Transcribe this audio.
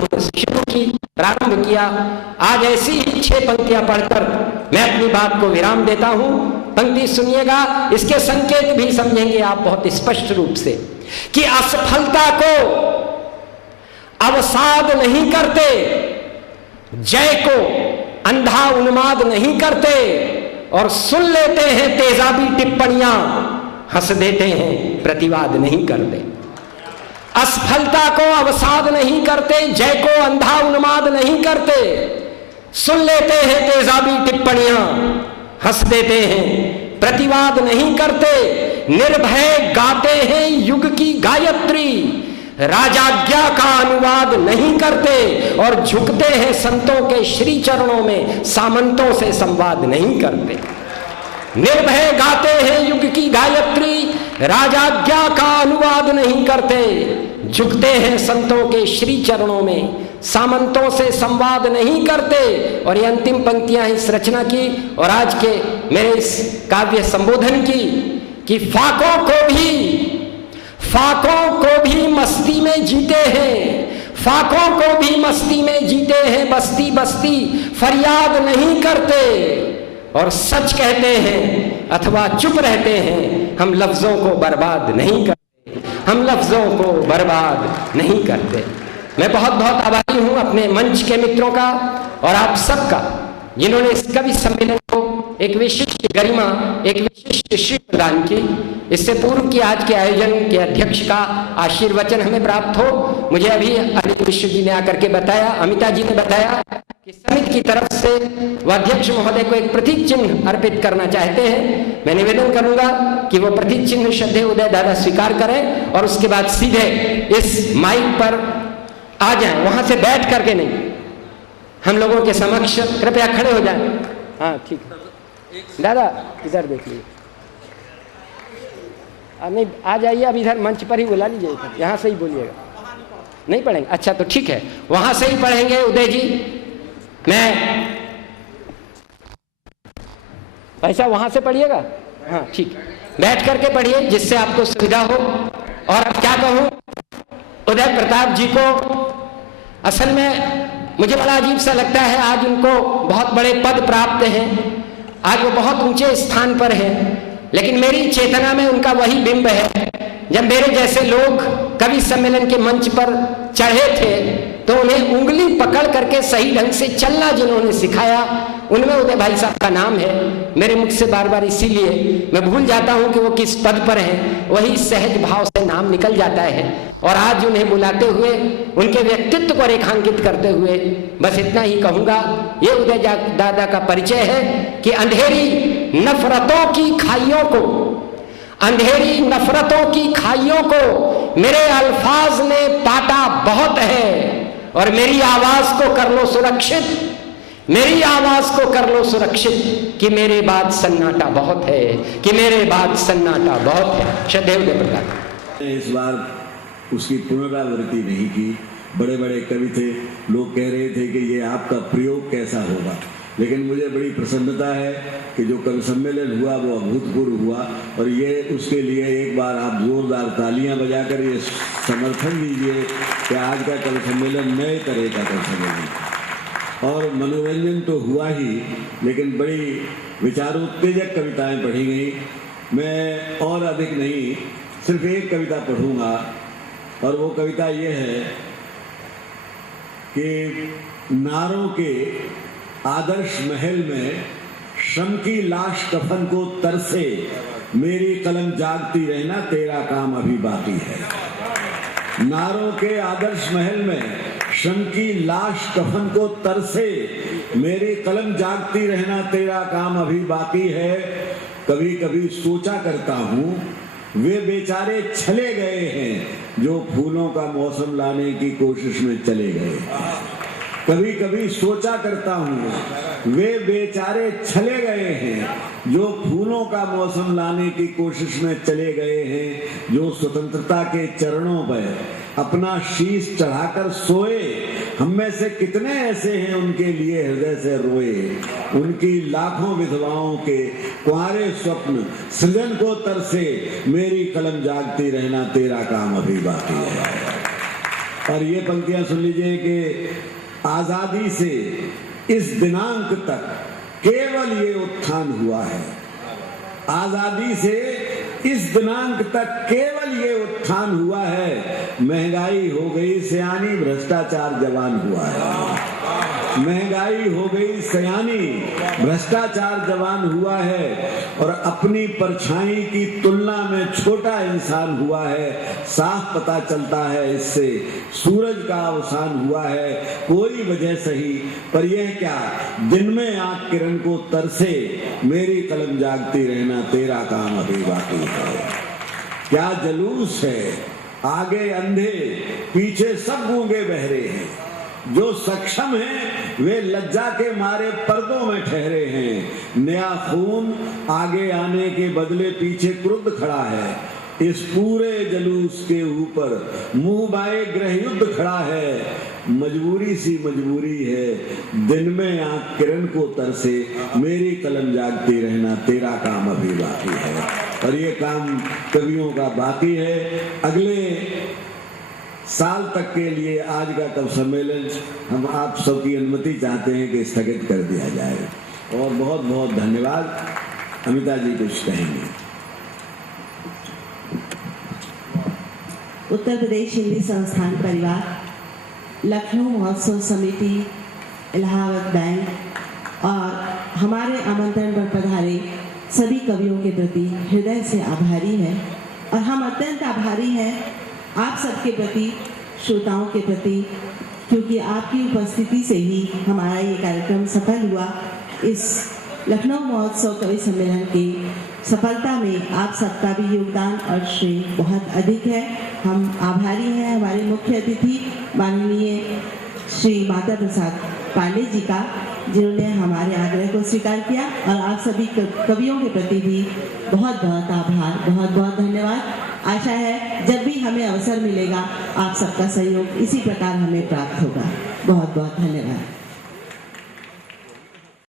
शुरू की, प्रारंभ किया। आज ऐसी ही 6 पंक्तियां पढ़कर मैं अपनी बात को विराम देता हूं। पंक्ति सुनिएगा, इसके संकेत भी समझेंगे आप बहुत स्पष्ट रूप से कि असफलता को अवसाद नहीं करते, जय को अंधा उन्माद नहीं करते, और सुन लेते हैं तेजाबी टिप्पणियां, हंस देते हैं, प्रतिवाद नहीं करते। असफलता को अवसाद नहीं करते, जय को अंधा उन्माद नहीं करते, सुन लेते हैं तेजाबी टिप्पणियां, हंस देते हैं, प्रतिवाद नहीं करते, निर्भय गाते हैं युग की गायत्री, राजाज्ञा का अनुवाद नहीं करते, और झुकते हैं संतों के श्री चरणों में, सामंतों से संवाद नहीं करते। निर्भय गाते हैं युग की गायत्री, राजाज्ञा का अनुवाद नहीं करते, झुकते हैं संतों के श्री चरणों में, सामंतों से संवाद नहीं करते। और ये अंतिम पंक्तियां इस रचना की और आज के मेरे इस काव्य संबोधन की कि फाकों को भी मस्ती में जीते हैं, फाकों को भी मस्ती में जीते हैं, बस्ती बस्ती फरियाद नहीं करते, और सच कहते हैं अथवा चुप रहते हैं, हम लफ्जों को बर्बाद नहीं करते, हम लफ्जों को बर्बाद नहीं करते। मैं बहुत बहुत आभारी हूं अपने मंच के मित्रों का और आप सबका, जिन्होंने इस कवि सम्मेलन को एक विशिष्ट गरिमा, एक विशिष्ट श्री प्रदान की। इससे पूर्व की आज के आयोजन के अध्यक्ष का आशीर्वचन हमें प्राप्त हो। मुझे अभी अनिल मिश्र जी ने आकर के बताया, अमिता जी ने बताया कि समिति की तरफ से वह अध्यक्ष महोदय को एक प्रतीक चिन्ह अर्पित करना चाहते हैं। मैं निवेदन करूंगा कि वो प्रतीक चिन्ह श्रद्धेय उदय दादा स्वीकार करें और उसके बाद सीधे इस माइक पर आ जाएं, वहां से बैठ करके नहीं, हम लोगों के समक्ष कृपया खड़े हो जाएं। हाँ ठीक है दादा, इधर देख लीजिए, नहीं आ जाइए, अब इधर मंच पर ही बुला लीजिए, यहाँ से ही बोलिएगा। नहीं पढ़ेंगे? अच्छा तो ठीक है, वहां से ही पढ़ेंगे उदय जी। मैं ऐसा वहां से पढ़िएगा, हाँ ठीक है, बैठ करके पढ़िए जिससे आपको सुविधा हो। और अब क्या कहूं, उदय प्रताप जी को असल में मुझे बड़ा अजीब सा लगता है, आज उनको बहुत बड़े पद प्राप्त हैं, आज वो बहुत ऊंचे स्थान पर हैं, लेकिन मेरी चेतना में उनका वही बिंब है। जब मेरे जैसे लोग कवि सम्मेलन के मंच पर चढ़े थे तो उन्हें उंगली पकड़ करके सही ढंग से चलना जिन्होंने सिखाया, उनमें उदय भाई साहब का नाम है। मेरे मुख से बार बार इसीलिए मैं भूल जाता हूं कि वो किस पद पर हैं, वही सहज भाव से नाम निकल जाता है। और आज उन्हें बुलाते हुए, उनके व्यक्तित्व को रेखांकित करते हुए बस इतना ही कहूंगा, ये उदय दादा का परिचय है कि अंधेरी नफरतों की खाइयों को, अंधेरी नफरतों की खाइयों को मेरे अल्फाज ने पाटा बहुत है, और मेरी आवाज को कर लो सुरक्षित, मेरी आवाज को कर लो सुरक्षित, कि मेरे बाद सन्नाटा बहुत है, कि मेरे बाद सन्नाटा बहुत है। श्रद्धेय उदय प्रताप। इस बार उसकी पुनरावृत्ति नहीं की। बड़े बड़े कवि थे, लोग कह रहे थे कि ये आपका प्रयोग कैसा होगा, लेकिन मुझे बड़ी प्रसन्नता है कि जो कवि सम्मेलन हुआ वो अभूतपूर्व हुआ, और ये उसके लिए एक बार आप जोरदार तालियां बजाकर ये समर्थन दीजिए कि आज का कवि सम्मेलन नए तरह का कवि सम्मेलन। और मनोरंजन तो हुआ ही, लेकिन बड़ी विचारोत्तेजक कविताएं पढ़ी गई। मैं और अधिक नहीं, सिर्फ एक कविता पढ़ूंगा, और वो कविता ये है कि नारों के आदर्श महल में श्रम की लाश कफन को तरसे, मेरी कलम जागती रहना तेरा काम अभी बाकी है। नारों के आदर्श महल में श्रम की लाश कफन को तरसे, मेरी कलम जागती रहना तेरा काम अभी बाकी है। कभी कभी सोचा करता हूँ वे बेचारे छले गए हैं जो फूलों का मौसम लाने की कोशिश में चले गए। कभी कभी सोचा करता हूँ वे बेचारे छले गए हैं जो फूलों का मौसम लाने की कोशिश में चले गए हैं, जो स्वतंत्रता के चरणों पर अपना शीश चढ़ाकर सोए। हम में से कितने ऐसे हैं उनके लिए हृदय से रोए, उनकी लाखों विधवाओं के कुंवारे स्वप्न सृजन को तरसे, मेरी कलम जागती रहना तेरा काम अभी बाकी है। और ये पंक्तियां सुन लीजिए कि आजादी से इस दिनांक तक केवल ये उत्थान हुआ है। आजादी से इस दिनांक तक केवल ये उत्थान हुआ है। महंगाई हो गई सयानी, भ्रष्टाचार जवान हुआ है। महंगाई हो गई सयानी, भ्रष्टाचार जवान हुआ है और अपनी परछाई की तुलना में छोटा इंसान हुआ है। साफ पता चलता है इससे सूरज का अवसान हुआ है। कोई वजह सही पर यह क्या, दिन में आंख किरण को तरसे, मेरी कलम जागती रहना, तेरा काम अभी बाकी है। क्या जलूस है, आगे अंधे, पीछे सब गूंगे बहरे हैं। जो सक्षम हैं वे लज्जा के मारे पर्दों में ठहरे हैं। नया खून आगे आने के बदले पीछे क्रुद्ध खड़ा है। इस पूरे जलूस के ऊपर मुंह बाए गृह युद्ध खड़ा है। मजबूरी सी मजबूरी है, दिन में आंख किरण को तरसे, मेरी कलम जागती रहना, तेरा काम अभी बाकी है। और ये काम कवियों का बाकी है। अगले साल तक के लिए आज का कवि सम्मेलन हम आप सबकी अनुमति चाहते हैं कि स्थगित कर दिया जाए। और बहुत बहुत धन्यवाद। अमिता जी कुछ कहेंगे। उत्तर प्रदेश हिंदी संस्थान परिवार, लखनऊ महोत्सव समिति, इलाहाबाद बैंक और हमारे आमंत्रण पर पधारे सभी कवियों के प्रति हृदय से आभारी है। और हम अत्यंत आभारी हैं आप सबके प्रति, श्रोताओं के प्रति, क्योंकि आपकी उपस्थिति से ही हमारा ये कार्यक्रम सफल हुआ। इस लखनऊ महोत्सव कवि सम्मेलन की सफलता में आप सबका भी योगदान और श्रेय बहुत अधिक है। हम आभारी हैं हमारे मुख्य अतिथि माननीय श्री माता प्रसाद पांडे जी का, जिन्होंने हमारे आग्रह को स्वीकार किया। और आप सभी कवियों के प्रति भी बहुत बहुत आभार, बहुत बहुत धन्यवाद। आशा है जब भी हमें अवसर मिलेगा आप सबका सहयोग इसी प्रकार हमें प्राप्त होगा। बहुत बहुत धन्यवाद।